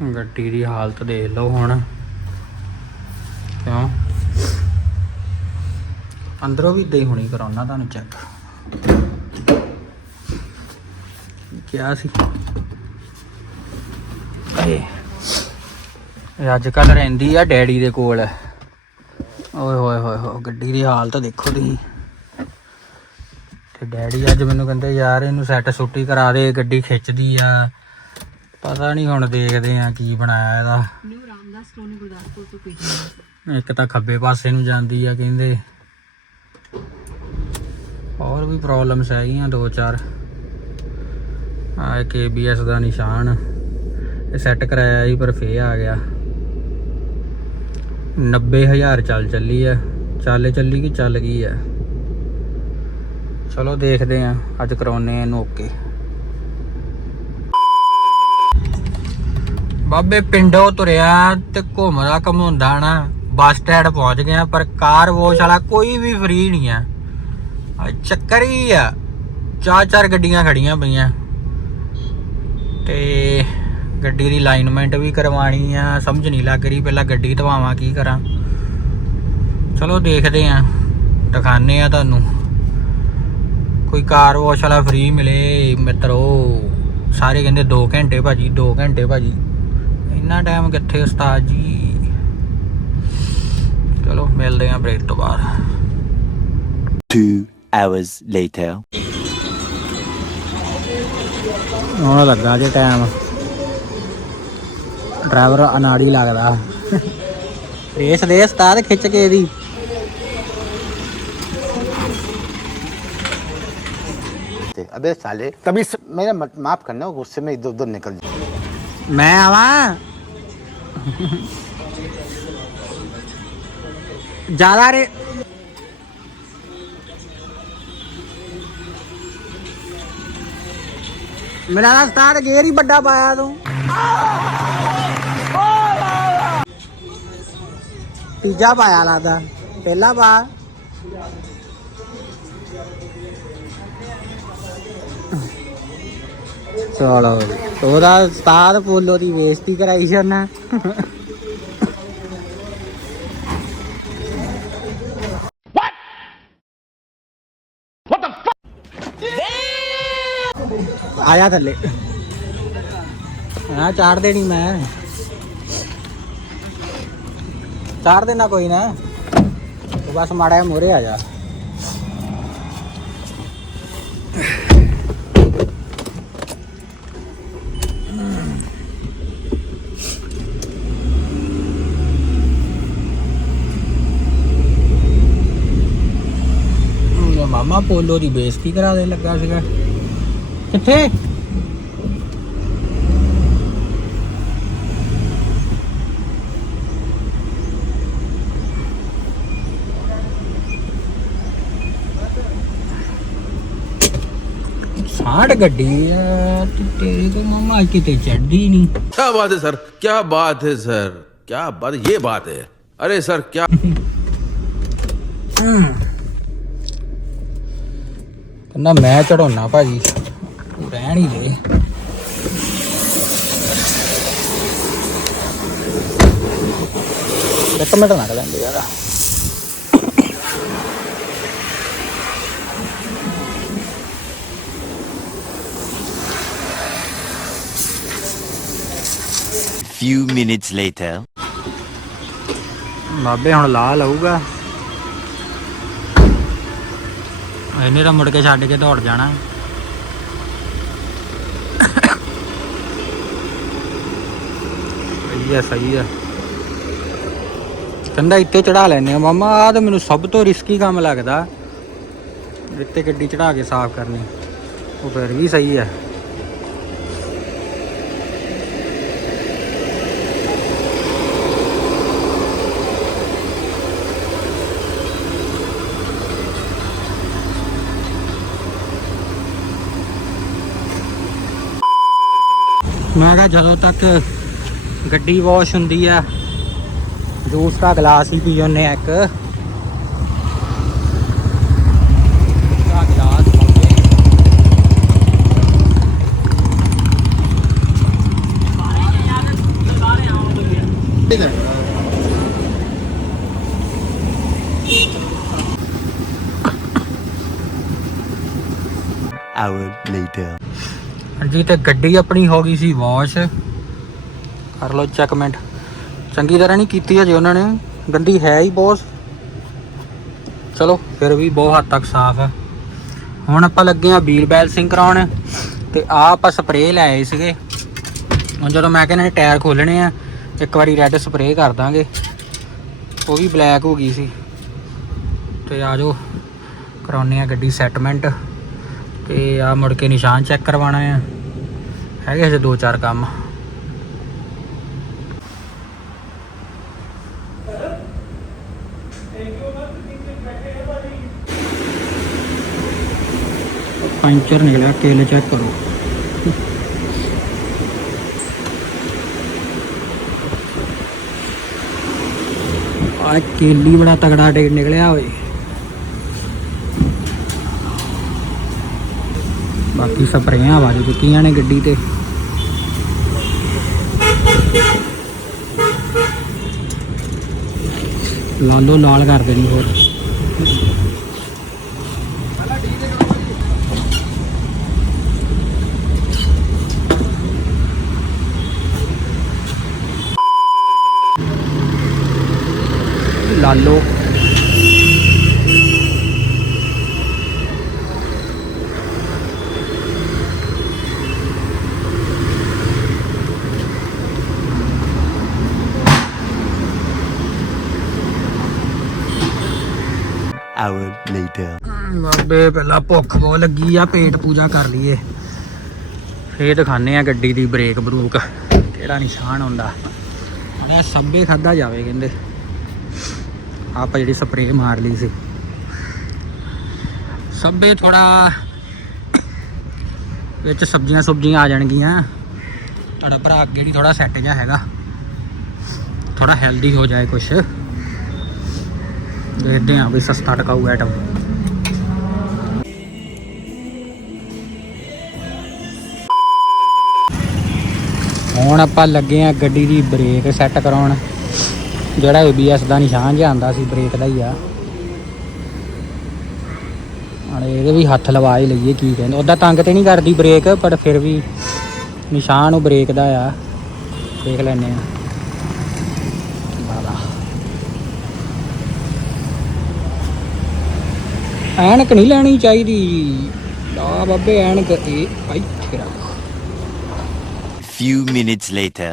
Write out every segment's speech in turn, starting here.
ਗੱਡੀ ਦੀ ਹਾਲਤ ਦੇਖ ਲਓ ਹੁਣ। ਕਿਉਂ? ਅੰਦਰੋਂ ਵੀ ਇਦਾਂ ਹੀ ਹੋਣੀ ਕਰਾਉਣਾ ਤੁਹਾਨੂੰ ਚੈੱਕ ਕਿਆ ਸੀ? ਇਹ ਅੱਜ ਕੱਲ ਰਹਿੰਦੀ ਆ ਡੈਡੀ ਦੇ ਕੋਲ। ਓਏ ਹੋਏ ਹੋਏ ਹੋ ਗੱਡੀ ਦੀ ਹਾਲਤ ਦੇਖੋ ਤੁਸੀਂ। ਤੇ ਡੈਡੀ ਅੱਜ ਮੈਨੂੰ ਕਹਿੰਦੇ, ਯਾਰ ਇਹਨੂੰ ਸੈੱਟ ਸੁੱਟੀ ਕਰਾ ਦੇ, ਗੱਡੀ ਖਿੱਚਦੀ ਆ। ਪਤਾ ਨਹੀਂ ਹੁਣ ਦੇਖਦੇ ਆ ਕੀ ਬਣਾਇਆ ਇਹਦਾ। ਨਿਊ ਰਾਮਦਾਸ ਕਲੋਨੀ ਗੁਰਦਾਸਪੁਰ ਤੋਂ ਪੀਜੀ ਇੱਕ ਤਾਂ ਖੱਬੇ ਪਾਸੇ ਨੂੰ ਜਾਂਦੀ ਆ ਕਹਿੰਦੇ। ਹੋਰ ਵੀ ਪ੍ਰੋਬਲਮਸ ਹੈਗੀਆਂ ਦੋ ਚਾਰ। ਆ ਇੱਕ ABS ਦਾ ਨਿਸ਼ਾਨ। ਇਹ ਸੈੱਟ ਕਰਾਇਆ ਸੀ ਪਰ ਫੇ ਆ ਗਿਆ। 90000 ਚੱਲ ਚੱਲੀ ਆ। ਚੱਲ ਚੱਲੀ ਕਿ ਚੱਲ ਗਈ ਆ? ਚਲੋ ਦੇਖਦੇ ਆ ਅੱਜ ਕਰਾਉਨੇ ਇਹਨੂੰ ਓਕੇ। ਬਾਬੇ ਪਿੰਡੋਂ ਤੁਰਿਆ ਤੇ ਘੁੰਮਦਾ ਘਮਾਉਂਦਾ ਨਾ, ਬੱਸ ਸਟੈਂਡ ਪਹੁੰਚ ਗਿਆ, ਪਰ ਕਾਰ ਵਾਸ਼ ਵਾਲਾ ਕੋਈ ਵੀ ਫ੍ਰੀ ਨਹੀਂ ਆ। ਚੱਕਰ ਹੀ ਆ, ਚਾਰ ਚਾਰ ਗੱਡੀਆਂ ਖੜੀਆਂ ਪਈਆਂ। ਤੇ ਗੱਡੀ ਦੀ ਅਲਾਈਨਮੈਂਟ ਵੀ ਕਰਵਾਣੀ ਆ, ਸਮਝ ਨਹੀਂ ਲੱਗ ਰਹੀ ਪਹਿਲਾਂ ਗੱਡੀ ਧਵਾਵਾਂ ਕੀ ਕਰਾਂ। ਚਲੋ ਦੇਖਦੇ ਆ ਦਿਖਾਣੇ ਆ ਤੁਹਾਨੂੰ। ਕੋਈ ਕਾਰ ਵਾਸ਼ ਵਾਲਾ ਫ੍ਰੀ ਮਿਲੇ ਮਿੱਤਰੋ, ਸਾਰੇ ਕਹਿੰਦੇ 2 ਘੰਟੇ ਭਾਜੀ 2 ਘੰਟੇ ਭਾਜੀ। ਇੰਨਾ ਟਾਈਮ ਕਿੱਥੇ ਉਸਤਾਦ ਜੀ ਚਲੋ ਮਿਲਦੇ ਆਂ ਬ੍ਰੇਕ ਤੋਂ ਬਾਅਦ Two hours later. ਹੁਣ ਲੱਗਾ ਜੇ ਟਾਈਮ ਡਰਾਈਵਰ ਅਨਾੜੀ ਲੱਗਦਾ ਰੇਸ ਦੇ ਉਸਤਾਦ ਖਿੱਚ ਕੇ ਇਹਦੀ थे अबे साले तभी स... मेरा मत- माफ करना गुस्से में इधर उधर निकल जाए ਮੈਂ ਆਵਾਂ ਜ਼ਿਆਦਾ ਰੇ ਮੇਰਾ ਨਾ ਉਸਤਾਦ ਗੇਰ ਹੀ ਵੱਡਾ ਪਾਇਆ ਤੂੰ ਤੀਜਾ ਪਾਇਆ ਲਾਦਾ ਪਹਿਲਾ ਪਾ ਚਲੋ ਉਹਦਾ ਉਸਤਾਦ ਪੋਲੋ ਦੀ ਬੇਇੱਜ਼ਤੀ ਕਰਾਈ ਸੀ ਉਹਨਾਂ। ਆਇਆ ਥੱਲੇ। ਹਾਂ ਚਾੜ ਦੇਣੀ ਮੈਂ। ਚਾੜ ਦੇਣਾ ਕੋਈ ਨਾ। ਬਸ ਮਾੜਾ ਮੋਰੇ ਆ ਜਾ। ਮਾਮਾ ਪੋਲੋ ਦੀ ਬੇਇੱਜ਼ਤੀ ਕਰਾ ਦੇ ਲੱਗਾ ਸੀਗਾ। ਕਿੱਥੇ? ਸਾਡ ਗੱਡੀ ਆ ਤੇਰੇ ਕੋ ਮਾਮਾ ਕਿਤੇ ਚੜਦੀ ਨਹੀਂ ਕੀ ਬਾਤ ਹੈ ਸਰ ਕੀ ਬਾਤ ਹੈ ਸਰ ਕੀ ਬਾਤ ਇਹ ਬਾਤ ਹੈ। ਅਰੇ ਸਰ ਕੀ ਕਹਿੰਦਾ ਮੈਂ ਚੜਾਉਣਾ ਭਾਜੀ। ਰਹਿਣ ਹੀ ਦੇ। ਇੱਕ ਮਿੰਟ ਨਾ ਲੈਂਦੇ ਯਾਰ। Few minutes later. ਬਾਬੇ ਹੁਣ ਲਾ ਲਊਗਾ। ਇਹਨੇ ਤਾਂ ਮੁੜ ਕੇ ਛੱਡ ਕੇ ਦੌੜ ਜਾਣਾ। ਸਹੀ ਹੈ ਸਹੀ ਹੈ ਕਹਿੰਦਾ ਇੱਥੇ ਚੜਾ ਲੈਨੇ ਆ। ਮਾਮਾ ਆ ਤਾਂ ਮੈਨੂੰ ਸਭ ਤੋਂ ਰਿਸਕੀ ਕੰਮ ਲੱਗਦਾ। ਇੱਥੇ ਗੱਡੀ ਚੜਾ ਕੇ ਸਾਫ਼ ਕਰਨੀ। ਉਹ ਫਿਰ ਵੀ ਸਹੀ ਹੈ ਮੈਂ ਕਿਹਾ ਜਦੋਂ ਤੱਕ ਗੱਡੀ ਵਾਸ਼ ਹੁੰਦੀ ਆ, ਜੂਸ ਦਾ ਗਲਾਸ ਹੀ ਪੀ ਜਾਂਦੇ ਆ ਇੱਕ hour later. ਹਾਂਜੀ, ਤੇ ਗੱਡੀ ਆਪਣੀ ਹੋ ਗਈ ਸੀ ਵਾਸ਼ ਕਰ ਲਓ ਚੈੱਕਮੈਂਟ ਚੰਗੀ ਤਰ੍ਹਾਂ ਨਹੀਂ ਕੀਤੀ ਅਜੇ ਉਹਨਾਂ ਨੇ। ਗੰਦੀ ਹੈ ਹੀ ਬਹੁਤ। ਚਲੋ, ਫਿਰ ਵੀ ਬਹੁਤ ਹੱਦ ਤੱਕ ਸਾਫ਼ ਹੈ। ਹੁਣ ਆਪਾਂ ਲੱਗੇ ਆ ਵੀਲ ਬੈਲਸਿੰਗ ਕਰਾਉਣ। ਤੇ ਆ ਆਪਾਂ ਸਪਰੇਅ ਲੈ ਆਏ ਸੀਗੇ। ਹੁਣ ਜਦੋਂ ਮੈਂ ਕਹਿੰਦਾ ਟਾਇਰ ਖੋਲਣੇ ਆ, ਇੱਕ ਵਾਰੀ ਰੈੱਡ ਸਪਰੇਅ ਕਰ ਦਾਂਗੇ। ਉਹ ਵੀ ਬਲੈਕ ਹੋ ਗਈ ਸੀ। ਤੇ ਆ ਜਾਓ ਕਰਾਉਨੇ ਆ ਗੱਡੀ ਸੈਟਮੈਂਟ ਤੇ ਆ ਮੁੜ ਕੇ ਨਿਸ਼ਾਨ ਚੈੱਕ ਕਰਵਾਉਣਾ ਆ। ਹੈਗੇ ਹਜੇ ਦੋ ਚਾਰ ਕੰਮ। ਪੰਚਰ ਨਿਕਲਿਆ ਕੇਲ ਚੈੱਕ ਕਰੋ। ਆ ਕੇਲੀ ਬੜਾ ਤਗੜਾ ਡੇ ਨਿਕਲਿਆ ਓਏ। ਬਾਕੀ ਸਪਰੇਆਂ ਵੱਜ ਚੁੱਕੀਆਂ ਨੇ ਗੱਡੀ ਤੇ। ਲਾਲੋ ਲਾਲ ਕਰ ਦੇਣੀ ਹੋਰ। ਲਾਲੋ। Hour later. ਬਾਬੇ ਪਹਿਲਾਂ ਭੁੱਖ ਬਹੁਤ ਲੱਗੀ ਆ, ਪੇਟ ਪੂਜਾ ਕਰ ਲਈਏ। ਫੇਰ ਦਿਖਾਣੇ ਆ ਗੱਡੀ ਦੀ ਬ੍ਰੇਕ ਬਰੂਕ। ਕਿਹੜਾ ਨਿਸ਼ਾਨ ਹੁੰਦਾ। ਹਣੇ ਸੱਬੇ ਖਾਦਾ ਜਾਵੇ ਕਹਿੰਦੇ। ਆਪਾਂ ਜਿਹੜੀ ਸਪਰੇਅ ਮਾਰ ਲਈ ਸੀ। ਸੱਬੇ ਥੋੜਾ ਵਿੱਚ ਸਬਜ਼ੀਆਂ ਸੁਬਜ਼ੀਆਂ ਆ ਜਾਣਗੀਆਂ। ਤੁਹਾਡਾ ਭਰਾ ਅੱਗੇ ਨਹੀਂ ਥੋੜਾ ਸੈੱਟ ਜਿਹਾ ਹੈਗਾ। ਥੋੜਾ ਹੈਲਦੀ ਹੋ ਜਾਏ ਕੁਛ। ਦੇਖਦੇ ਹਾਂ ਵੀ ਸਸਤਾ ਟਕਾਊ ਆਈਟਮ ਹੁਣ ਆਪਾਂ ਲੱਗੇ ਆ ਗੱਡੀ ਦੀ ਬ੍ਰੇਕ ਸੈੱਟ ਕਰਾਉਣ। ਜਿਹੜਾ ABS ਦਾ ਨਿਸ਼ਾਨ ਜਿਹਾ ਆਂਦਾ ਸੀ ਬ੍ਰੇਕ ਦਾ ਹੀ ਆ। ਹੁਣ ਇਹਦੇ ਵੀ ਹੱਥ ਲਵਾ ਹੀ ਲਈਏ, ਕੀ ਕਹਿੰਦੇ। ਉਹਦਾ ਤੰਗ ਤੇ ਨਹੀਂ ਕਰਦੀ ਬ੍ਰੇਕ ਪਰ ਫਿਰ ਵੀ ਨਿਸ਼ਾਨ ਉਹ ਬ੍ਰੇਕ ਦਾ ਆ। ਦੇਖ ਲੈਨੇ ਆ ਐਨਕ ਨਹੀਂ ਲੈਣੀ ਚਾਹੀਦੀ। ਆ ਬਾਬੇ ਐਨਕ ਇਹ ਭਾਈ ਤੇਰਾ Few minutes later.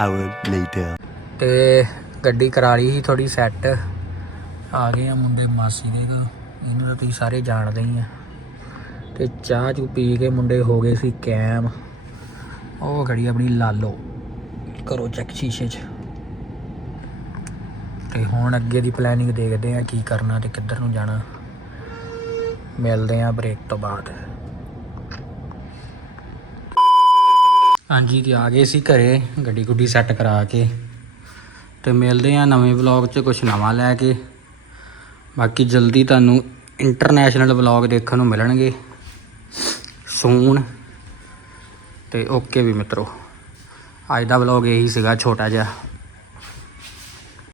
Hour later. ਤੇ ਗੱਡੀ ਕਰਾ ਲਈ ਸੀ ਥੋੜੀ ਸੈੱਟ ਆ ਗਏ ਆ ਮੁੰਡੇ ਮਾਸੀ ਦੇ ਘਰ। ਇਹਨੂੰ ਤਾਂ ਤੁਸੀਂ ਸਾਰੇ ਜਾਣਦੇ ਹੀ ਆ। ਤੇ ਚਾਹ ਚੂ ਪੀ ਕੇ ਮੁੰਡੇ ਹੋ ਗਏ ਸੀ ਕੈਮ। ਉਹ ਖੜੀ ਆਪਣੀ ਲਾਲੋ। ਕਰੋ ਚੈੱਕ ਸ਼ੀਸ਼ੇ 'ਚ। ਤੇ ਹੁਣ ਅੱਗੇ ਦੀ ਪਲੈਨਿੰਗ ਦੇਖਦੇ ਆ ਕੀ ਕਰਨਾ ਤੇ ਕਿੱਧਰ ਨੂੰ ਜਾਣਾ। ਮਿਲਦੇ ਆ ਬ੍ਰੇਕ ਤੋਂ ਬਾਅਦ। ਹਾਂਜੀ ਤੇ ਆ ਗਏ ਸੀ ਘਰੇ ਗੱਡੀ ਗੁੱਡੀ ਸੈੱਟ ਕਰਾ ਕੇ। ਤੇ ਮਿਲਦੇ ਆ ਨਵੇਂ ਵਲੌਗ 'ਚ ਕੁਝ ਨਵਾਂ ਲੈ ਕੇ। ਬਾਕੀ ਜਲਦੀ ਤੁਹਾਨੂੰ ਇੰਟਰਨੈਸ਼ਨਲ ਵਲੌਗ ਦੇਖਣ ਨੂੰ ਮਿਲਣਗੇ। ਸੂਨ ਤੇ ਓਕੇ ਵੀ ਮਿੱਤਰੋ। ਅੱਜ ਦਾ ਵਲੌਗ ਇਹੀ ਸੀਗਾ ਛੋਟਾ ਜਿਹਾ।